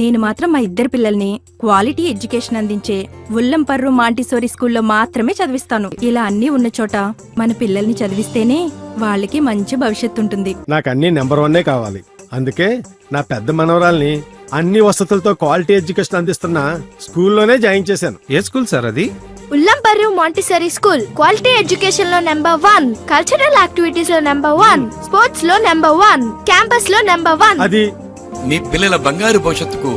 నేను మాత్రం మా ఇద్దరు పిల్లల్ని క్వాలిటీ ఎడ్యుకేషన్ అందించే ఉల్లంపర్రు మాంటిసోరీ స్కూల్లో మాత్రమే చదివిస్తాను. ఇలా అన్నీ ఉన్న చోట మన పిల్లల్ని చదివిస్తేనే వాళ్ళకి మంచి భవిష్యత్తు ఉంటుంది. నాకు అన్ని నెంబర్ 1 కావాలి. అందుకే నా పెద్ద మనవరాల్ని అన్ని వసతులతో క్వాలిటీ ఎడ్యుకేషన్ అందిస్తున్న స్కూల్లోనే జాయిన్ చేశాను. ఏ స్కూల్ సార్ అది? ఉల్లంపర్రు మాంటిసరీ స్కూల్. క్వాలిటీ ఎడ్యుకేషన్ లో నెంబర్ 1, కల్చరల్ యాక్టివిటీస్ లో నెంబర్ 1, స్పోర్ట్స్ లో నెంబర్ 1, క్యాంపస్ లో నెంబర్ 1. అది మీ పిల్లల బంగారు భవిష్యత్తుకు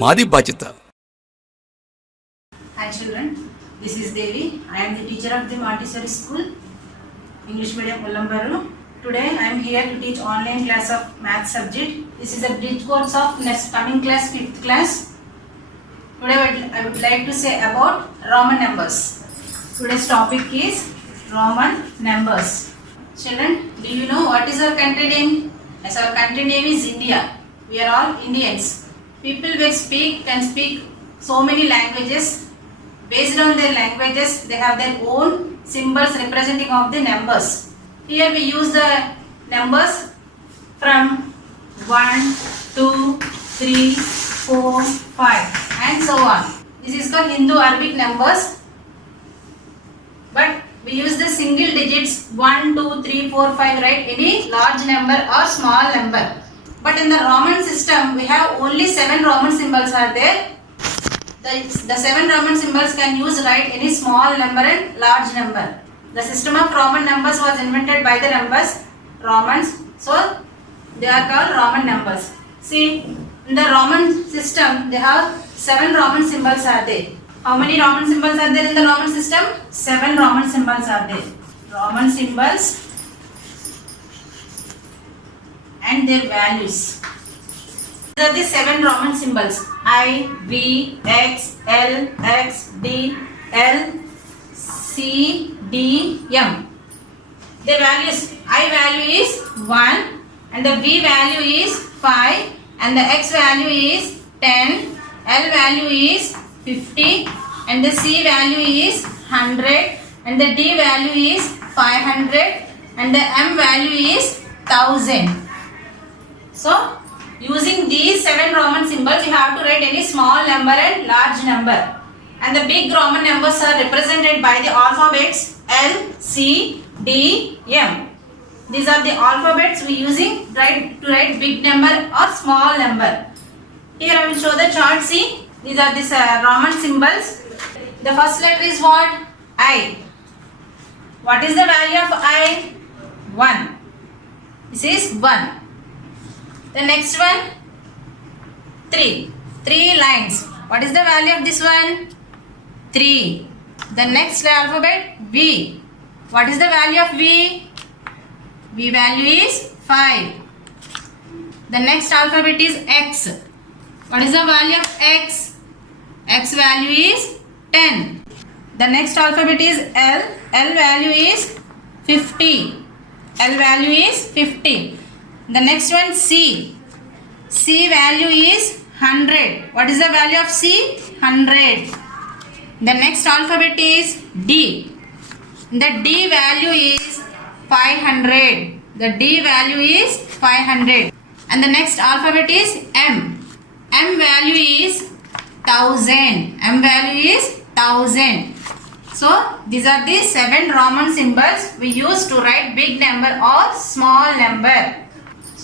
మాది బాధ్యత. Hi children, this is Devi. I am the teacher of the Montessori School, English Medium Ullambaru. Today I am here to teach online class of math subject. This is a bridge course of next coming class, 5th class. Today I would like to say about Roman numbers. Today's topic is Roman numbers. Children, do you know what is our country name? As our country name is India. We are all Indians. People will can speak so many languages. Based on their languages, they have their own symbols representing of the numbers. Here we use the numbers from 1, 2, 3, 4, 5 and so on. This is called Hindu-Arabic numbers. But we use the single digits 1, 2, 3, 4, 5, right? Any large number or small number. But in the Roman system, we have only 7 Roman symbols are there. The 7 Roman symbols can use write any small number and large number. The system of Roman numbers was invented by the Romans. So, they are called Roman numbers. See, in the Roman system, they have 7 Roman symbols are there. How many Roman symbols are there in the Roman system? 7 Roman symbols are there. Roman symbols and their values. These are the 7 Roman symbols: I, V, X, L, X, D, L, C, D, M. Their values: I value is 1 and the V value is 5 and the X value is 10, L value is 50 and the C value is 100 and the D value is 500 and the M value is 1000. So, using these 7 Roman symbols, you have to write any small number and large number. And the big Roman numbers are represented by the alphabets L, C, D, M. These are the alphabets we using to write big number or small number. Here I will show the chart. See, these are these Roman symbols. The first letter is what? I. What is the value of I? 1. This is 1. The next one, 3. 3 lines. What is the value of this one? 3. The next alphabet, V. What is the value of V? V value is 5. The next alphabet is X. What is the value of X? X value is 10. The next alphabet is L. L value is 50. L value is 50. The next one, C. C value is 100. What is the value of C? 100. The next alphabet is D. The D value is 500. The D value is 500. And the next alphabet is M. M value is 1000. M value is 1000. So, these are the 7 Roman symbols we use to write big number or small number.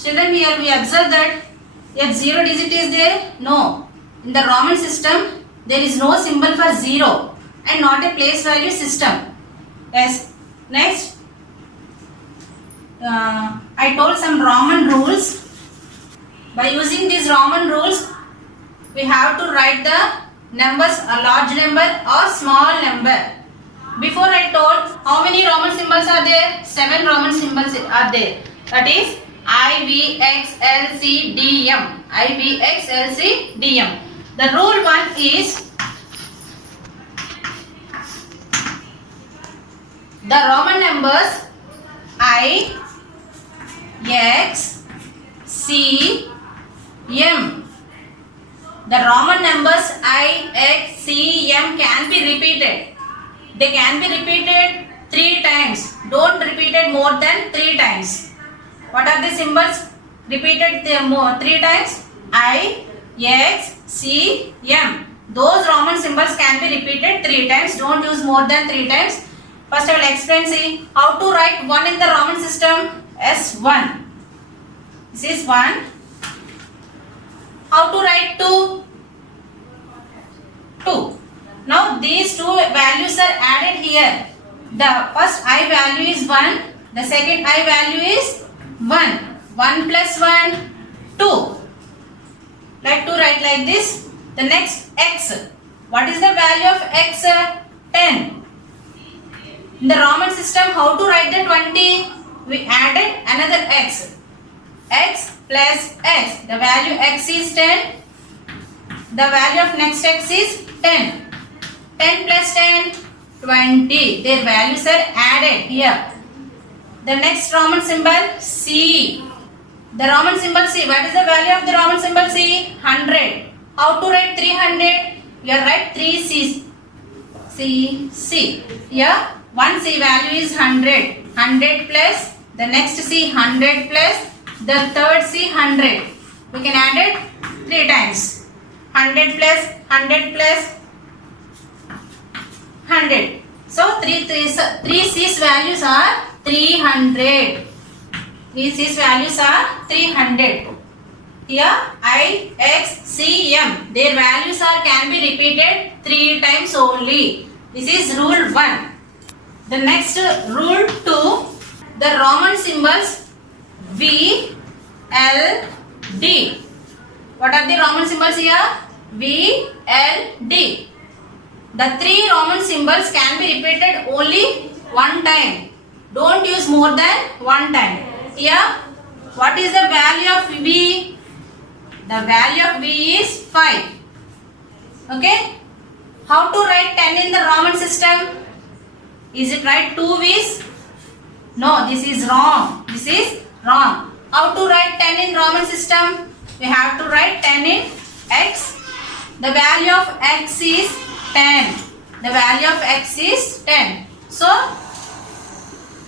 Children, here we observe that if 0 digit is there, no. In the Roman system, there is no symbol for 0 and not a place value system. Yes. Next, I told some Roman rules. By using these Roman rules, we have to write the numbers, a large number or small number. Before I told how many Roman symbols are there? 7 Roman symbols are there. That is I, V, X, L, C, D, M. I, V, X, L, C, D, M. The rule 1 is the Roman numbers I, X, C, M. The Roman numbers I, X, C, M can be repeated. They can be repeated 3 times. Don't repeat it more than 3 times. What are the symbols repeated 3 times? I, X, C, M. Those Roman symbols can be repeated 3 times. Don't use more than 3 times. First I will explain, see how to write 1 in the Roman system. S1. This is 1. How to write 2? 2. Now these two values are added here. The first I value is 1. The second I value is 1. 1 plus 1, 2. Like to write like this. The next x. What is the value of x? 10. In the Roman system, how to write the 20? We added another x. X plus x. The value x is 10. The value of next x is 10. 10 plus 10, 20. Their values are added here. The next Roman symbol C. The Roman symbol C. What is the value of the Roman symbol C? 100. How to write 300? You write 3 C's. C, C. Here, one C value is 100. 100 plus the next C 100 plus the third C 100. We can add it 3 times. 100 plus 100 plus 100. So 3 C's values are 300. 3 C's values are 300. Here I, X, C, M. Their values can be repeated 3 times only. This is rule 1. The next rule 2. The Roman symbols V, L, D. What are the Roman symbols here? V, L, D. The 3 Roman symbols can be repeated only 1 time. Don't use more than 1 time. Here, what is the value of V? The value of V is 5. Okay? How to write 10 in the Roman system? Is it right 2 V's? No, this is wrong. This is wrong. How to write 10 in Roman system? We have to write 10 in X. The value of X is 10. The value of X is 10. So,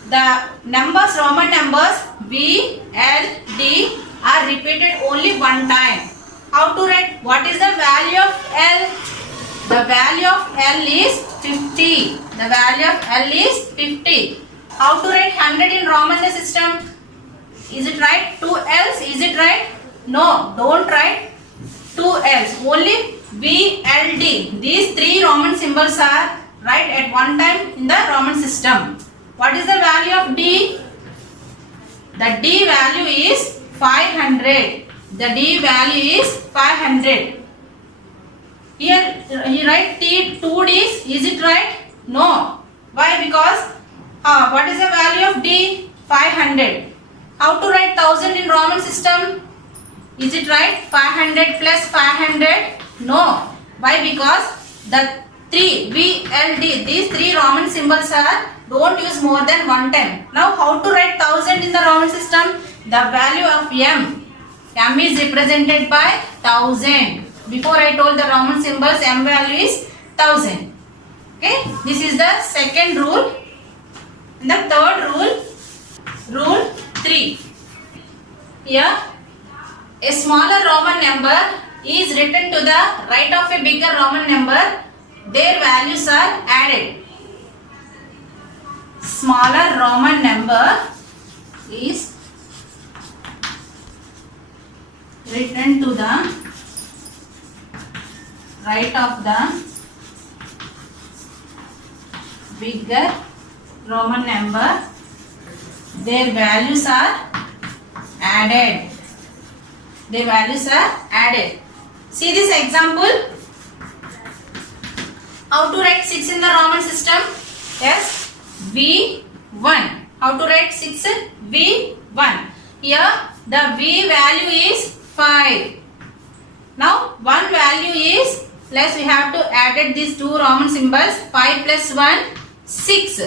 the numbers, Roman numbers V, L, D are repeated only 1 time. How to write? What is the value of L? The value of L is 50. The value of L is 50. How to write 100 in Roman system? Is it right? 2 L's? Is it right? No, don't write 2 L's. Only V, L, D. These 3 Roman symbols are right at 1 time in the Roman system. What is the value of D? The D value is 500. The D value is 500. Here you write T 2 D's. Is it right? No. Why? Because what is the value of D? 500. How to write 1000 in Roman system? Is it right? 500 plus 500? No. Why? Because the 3 V, L, D, these 3 Roman symbols are, don't use more than 1 time. Now how to write 1000 in the Roman system? The value of M. M is represented by 1000. Before I told the Roman symbols, M value is 1000. Okay. This is the second rule. And the third rule, rule 3. Here, a smaller Roman number is written to the right of a bigger Roman number. Their values are added. Smaller Roman number is written to the right of the bigger Roman number. Their values are added. Their values are added. See this example. How to write 6 in the Roman system? Yes, V1. How to write 6? V1. Here the V value is 5. Now 1 value is plus, we have to add these 2 Roman symbols. 5 plus 1, 6.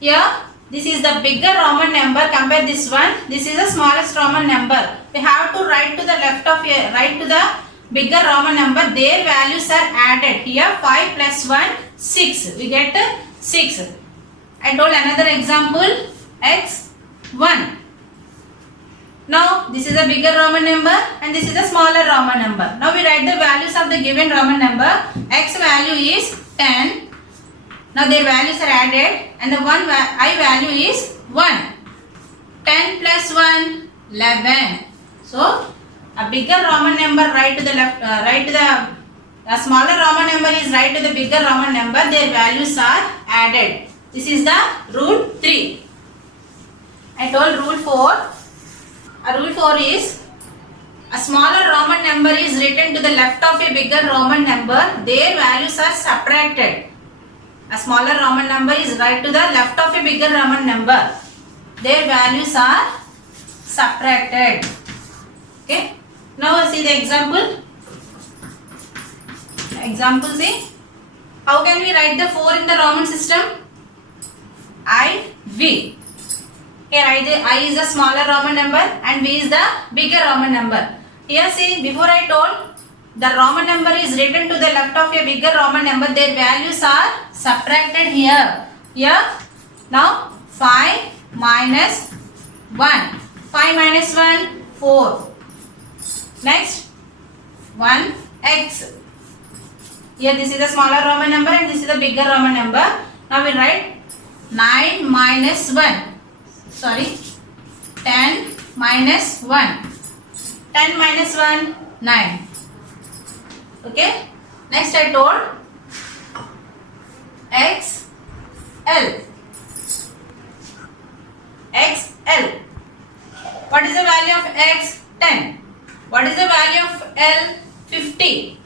Here this is the bigger Roman number. Compare this one. This is the smallest Roman number. We have to write to the left of here, right to the bigger Roman number. Their values are added. Here 5 plus 1, 6. We get 6. I told another example. X1. Now this is a bigger Roman number and this is a smaller Roman number. Now we write the values of the given Roman number. X value is 10. Now their values are added and the I value is 1. 10 plus 1, 11. So a bigger Roman number right to the left, a smaller Roman number is right to the bigger Roman number. Their values are added. This is the rule 3. I told rule 4. Rule 4 is a smaller Roman number is written to the left of a bigger Roman number. Their values are subtracted. A smaller Roman number is right to the left of a bigger Roman number. Their values are subtracted. Okay. Now see the example. Example see. How can we write the 4 in the Roman system? IV. Here I is the smaller Roman number and V is the bigger Roman number. Here see, before I told the Roman number is written to the left of a bigger Roman number. Their values are subtracted here. Here now 5 minus 1. 5 minus 1, 4. Next 1x. Here this is the smaller Roman number and this is the bigger Roman number. Now we write 9 minus 1. Sorry, 10 minus 1. 10 minus 1, 9. Okay. Next I told XL. XL. What is the value of X? 10. What is the value of L? 50.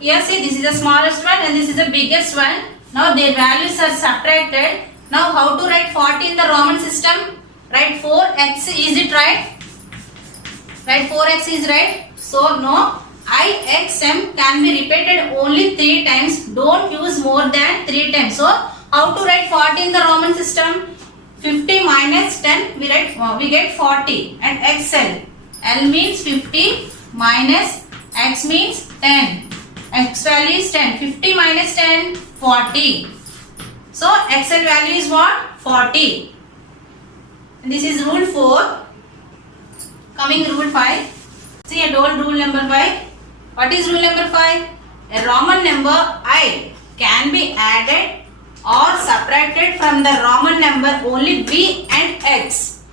Here see, this is the smallest one and this is the biggest one. Now their values are subtracted. Now how to write 40 in the Roman system? Write 4x, is it right? Write 4x is right. So no, IXM can be repeated only 3 times. Don't use more than 3 times. So how to write 40 in the Roman system? 50 minus 10, we get 40. And XL. L means 50 minus X means 10. X value is 10. 50 minus 10, 40. So XL value is what? 40. And this is rule 4. Coming rule 5. See, I told rule number 5. What is rule number 5? A Roman number I can be added or subtracted from the Roman number only V and X.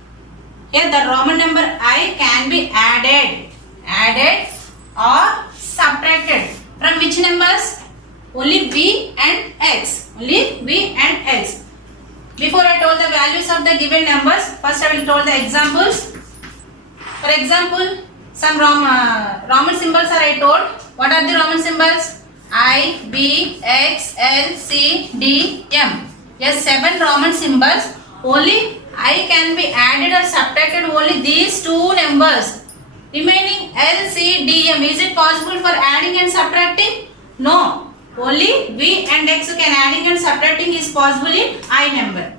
Here the Roman number I can be added or subtracted. From which numbers? Only V and X. Only V and X. Before I told the values of the given numbers, first I will told the examples. For example, some Roman symbols are I told. What are the Roman symbols? I, B, X, L, C, D, M. Yes, 7 Roman symbols. Only I can be added or subtracted only these 2 numbers. Remaining L, C, D, M. Is it possible for adding and subtracting? No. Only V and X can adding and subtracting is possible in I number.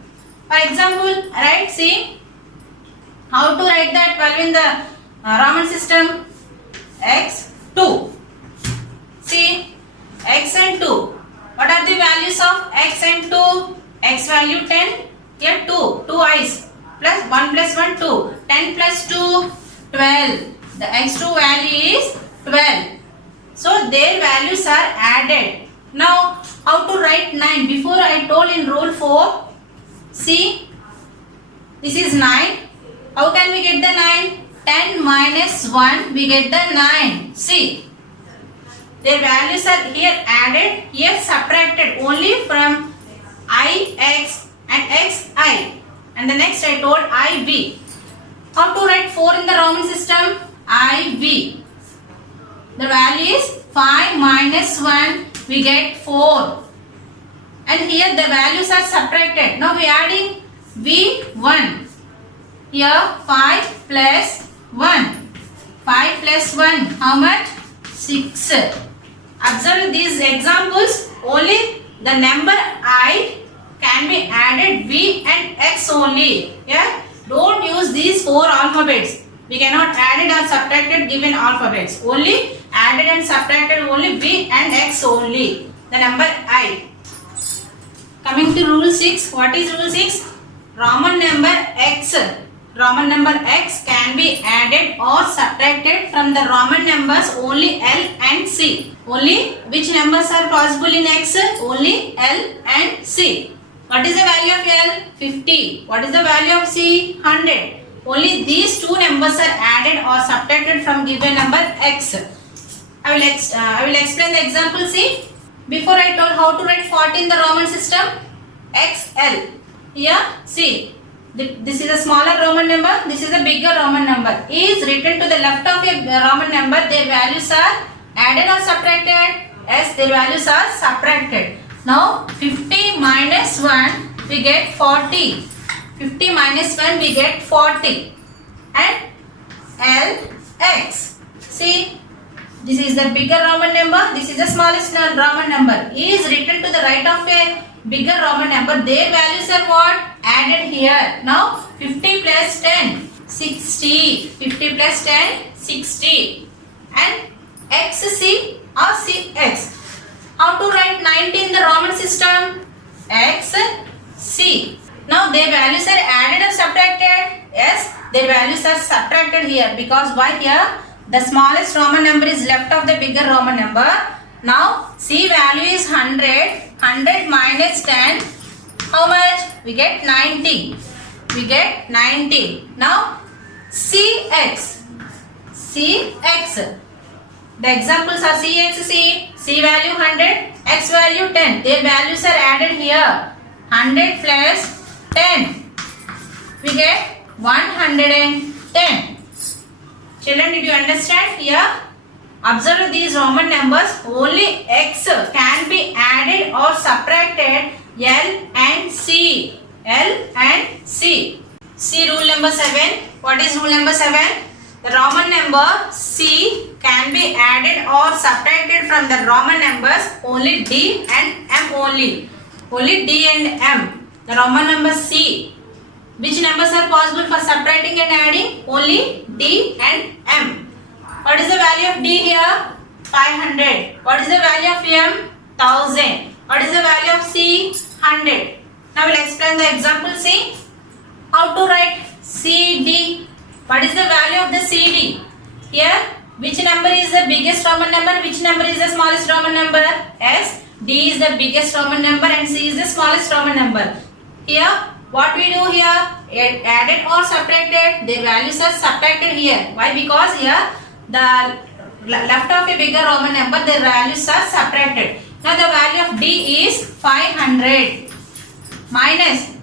For example, write, see how to write that 12 in the Roman system. X, 2. See, X and 2. What are the values of X and 2? X value 10. Here 2. 2 i's. Plus 1 plus 1, 2. 10 plus 2, 12. The X2 value is 12. So their values are added. Now how to write 9? Before I told in rule 4. See, this is 9. How can we get the 9? 10 minus 1, we get the 9. See, their values are here added, here subtracted only from IX and XI. And the next I told IV. How to write 4 in the Roman system? IV. The value is 5 minus 1, we get 4. And here the values are subtracted. Now we are adding V1. Here 5 plus 1. 5 plus 1, how much? 6. Observe these examples. Only the number I can be added V and X only. Yeah? Don't use these 4 alphabets. We cannot add it or subtracted given alphabets. Only added and subtracted only V and X only. The number I. Coming to rule 6. What is rule 6? Roman number X. Roman number x can be added or subtracted from the Roman numbers only L and C. Only which numbers are possible in x? Only L and C. What is the value of L? 50. What is the value of C? 100. Only these two numbers are added or subtracted from given number x. I will explain the example. See, before I told how to write 40 in the Roman system. XL. Here, see, this is a smaller Roman number. This is a bigger Roman number. Is written to the left of a Roman number. Their values are added or subtracted? Yes, their values are subtracted. Now 50 minus 1 we get 40. 50 minus 1 we get 40. And LX. See, this is the bigger Roman number. This is the smallest Roman number. Is written to the right of a bigger Roman number. Their values are what? Added here. Now 50 plus 10, 60. 50 plus 10, 60. And XC or CX. How to write 90 in the Roman system? XC. Now their values are added or subtracted? Yes, their values are subtracted here. Because why here? The smallest Roman number is left of the bigger Roman number. Now C value is 100. 100 minus 10. How much? We get 90. We get 90. Now CX. CX. The examples are CXC. C value 100. X value 10. Their values are added here. 100 plus 10. We get 110. Children, did you understand here? Observe these Roman numbers. Only x can be added or subtracted. L and C. L and C. See rule number 7. What is rule number 7? The Roman number C can be added or subtracted from the Roman numbers only D and M only. Only D and M. The Roman number C. Which numbers are possible for subtracting and adding? Only D and M. What is the value of D here? 500. What is the value of M? 1000. What is the value of C? 100. Now we'll explain the example. See how to write CD. What is the value of the CD? Here, which number is the biggest Roman number? Which number is the smallest Roman number? S. D is the biggest Roman number and C is the smallest Roman number. Here, what we do here? Added or subtracted? Their values are subtracted here. Why? Because here the left of a bigger Roman number, their values are subtracted. Now the value of D is 500 minus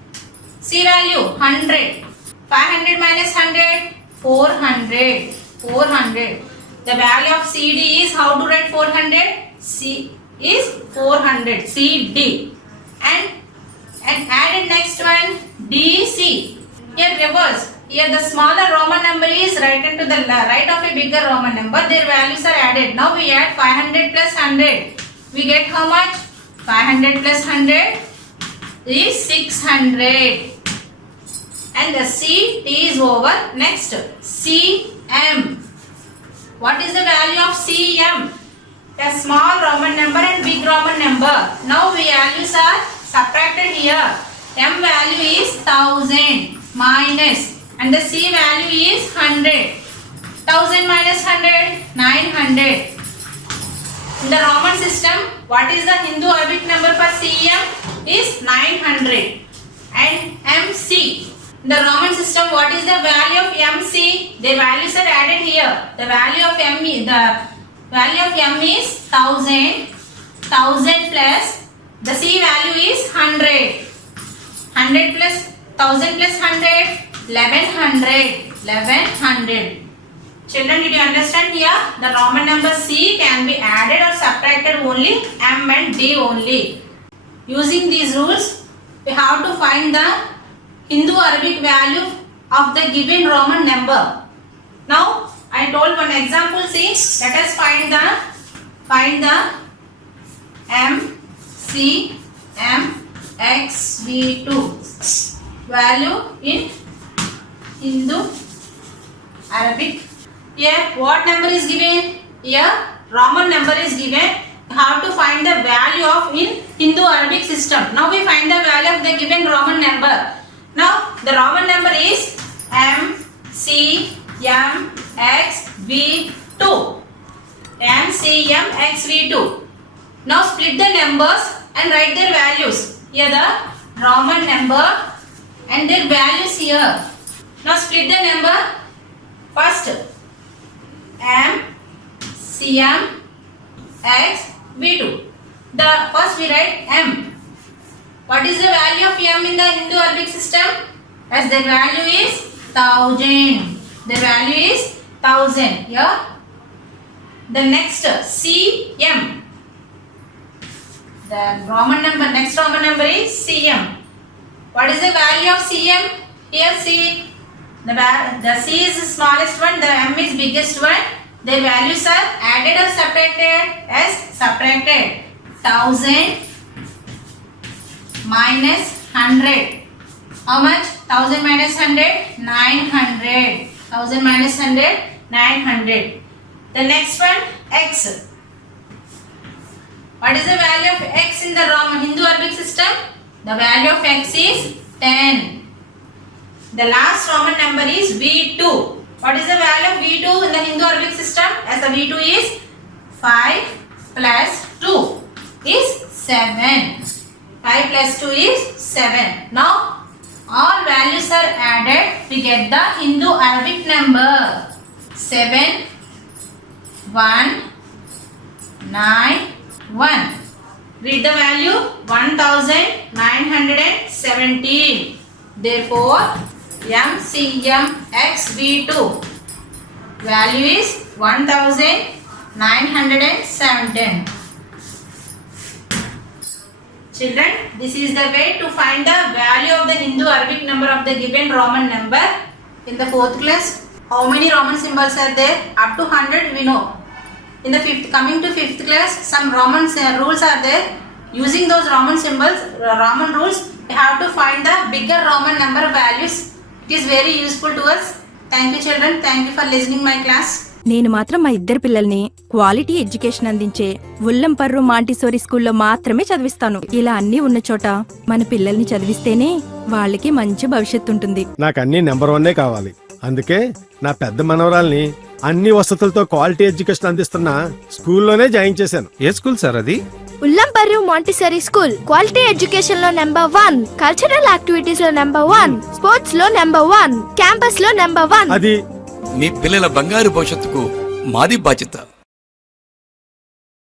C value 100. 500 minus 100, 400. 400. The value of CD is, how to write 400? C is 400. CD. And added next one, DC. Here reverse. Here the smaller Roman number is written to the right of a bigger Roman number. Their values are added. Now we add 500 plus 100. We get how much? 500 plus 100 is 600. And the C T is over. Next CM. What is the value of CM? A small Roman number and big Roman number. Now values are subtracted here. M value is 1000 minus, and the C value is 100. 1000 minus 100, 900. In the Roman system, what is the Hindu Arabic number for CM? Is 900. And MC. In the Roman system, what is the value of MC? The values are added here. The value of M is 1000. 1000 plus the C value is 100. 100 plus 1000 plus 100, 1100. 1100. Children, did you understand here? The Roman number C can be added or subtracted only M and D only. Using these rules, we have to find the Hindu Arabic value of the given Roman number. Now, I told one example. See, let us find the M, C, M, X, V2 value in Hindu Arabic. Here, what number is given? Here, Roman number is given. How to find the value of in Hindu Arabic system. Now we find the value of the given Roman number. Now the Roman number is M C M X V 2. M C M X V 2. Now split the numbers and write their values. Here the Roman number and their values here. Now split the number first. M C M X V 2. The first we write M. What is the value of M in the Hindu Arabic system? As their value is 1000. Their value is 1000. Here. The next CM. The Roman number, next Roman number is CM. What is the value of CM? Here C. The C is the smallest one, the M is biggest one. Their values are added or subtracted? As subtracted. 1000 minus 100. How much? 1000 minus 100? 900. 1000 minus 100? 900. The next one, X. What is the value of X in the Hindu Arabic system? The value of X is 10. The last Roman number is V2. What is the value of V2 in the Hindu Arabic system? As the V2 is 5 plus 2 is 7. 5 plus 2 is 7. Now all values are added. We get the Hindu Arabic number 7 1 9 1. Read the value 1917. Therefore MCM XV2 value is 1917. Children, this is the way to find the value of the Hindu Arabic number of the given Roman number. In the 4th class, how many Roman symbols are there? Up to 100 we know. In the coming to 5th class, some Roman rules are there. Using those Roman symbols, Roman rules, we have to find the bigger Roman number values. It is very useful to us. Thank you children. Thank you for listening my class. నేను మాత్రం మా ఇద్దరు పిల్లల్ని quality education అందించే ఉల్లంపర్రు Montessori స్కూల్లో మాత్రమే చదివిస్తాను. ఇలా అన్నీ ఉన్న చోట మన పిల్లల్ని చదివిస్తేనే వాళ్ళకి మంచి భవిష్యత్తు ఉంటుంది. నాకు అన్ని నెంబర్ 1 కావాలి. అందుకే నా పెద్ద మనవరాల్ని అన్ని వసతులతో క్వాలిటీ ఎడ్యుకేషన్ అందిస్తున్న స్కూల్లోనే జాయిన్ చేశాను. ఏ స్కూల్ సార్ అది? ఉల్లంపర్రు మాంటిసరీ స్కూల్. క్వాలిటీ ఎడ్యుకేషన్ లో నెంబర్ 1, కల్చరల్ యాక్టివిటీస్ లో నెంబర్ 1, స్పోర్ట్స్ లో నెంబర్ 1, క్యాంపస్ లో నెంబర్ 1. అది మీ పిల్లల బంగారు భవిష్యత్తుకు మాది బాధ్యత.